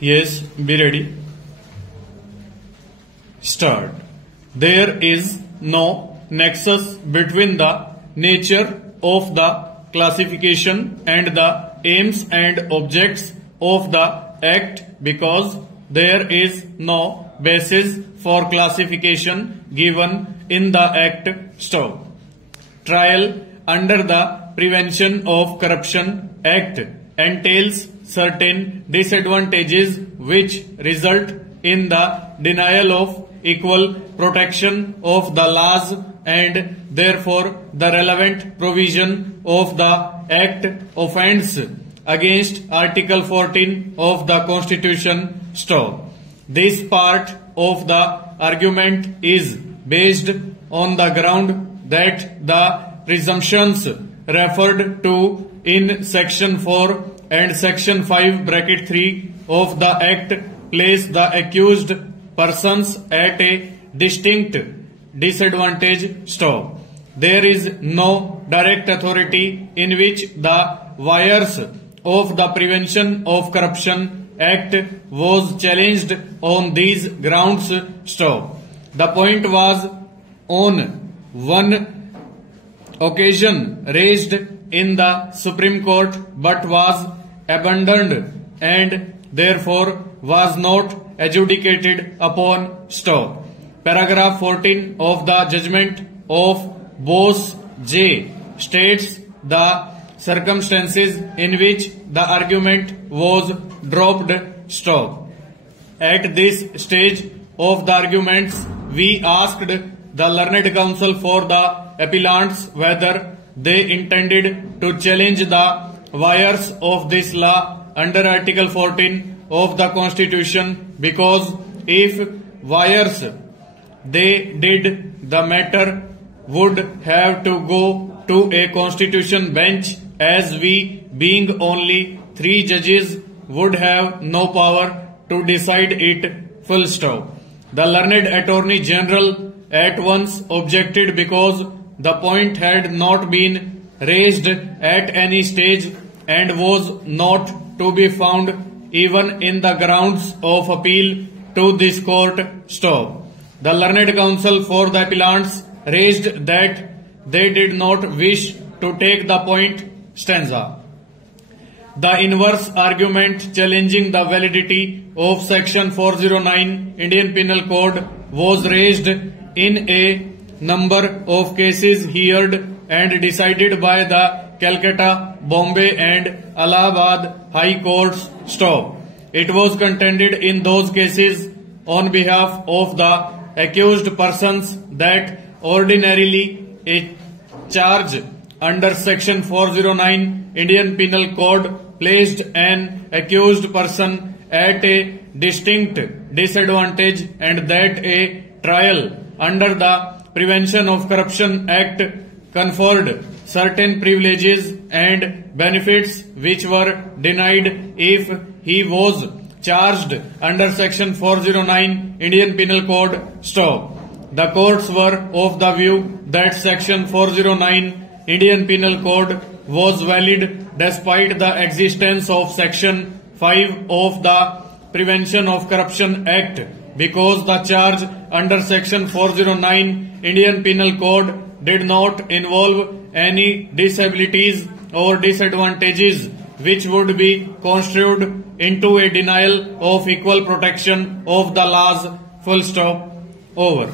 Yes, be ready. Start. There is no nexus between the nature of the classification and the aims and objects of the act because there is no basis for classification given in the act. Stop. Trial under the Prevention of Corruption Act entails certain disadvantages which result in the denial of equal protection of the laws and therefore the relevant provision of the Act offends against Article 14 of the Constitution. Stop. This part of the argument is based on the ground that the presumptions referred to in Section 4 and Section 5 bracket 3 of the Act place the accused persons at a distinct disadvantage. Stop. There is no direct authority in which the wires of the Prevention of Corruption Act was challenged on these grounds. Stop. The point was on one occasion raised in the Supreme Court but was abandoned and therefore was not adjudicated upon. Stop. Paragraph 14 of the judgment of Bose J states the circumstances in which the argument was dropped. Stop. At this stage of the arguments, we asked the learned counsel for the appellants whether they intended to challenge the wires of this law under Article 14 of the Constitution because if wires they did, the matter would have to go to a constitution bench as we being only 3 judges would have no power to decide it. Full stop. The learned Attorney General at once objected because the point had not been raised at any stage and was not to be found even in the grounds of appeal to this court. Stop. The learned counsel for the appellants raised that they did not wish to take the point. Stanza. The inverse argument challenging the validity of Section 409 Indian Penal Code was raised in a number of cases heard and decided by the Calcutta, Bombay and Allahabad High Courts. Stop. It was contended in those cases on behalf of the accused persons that ordinarily a charge under Section 409 Indian Penal Code placed an accused person at a distinct disadvantage and that a trial under the Prevention of Corruption Act conferred certain privileges and benefits which were denied if he was charged under Section 409 Indian Penal Code. Stop. The courts were of the view that Section 409 Indian Penal Code was valid despite the existence of Section 5 of the Prevention of Corruption Act because the charge under Section 409 Indian Penal Code did not involve any disabilities or disadvantages which would be construed into a denial of equal protection of the laws. Full stop. Over.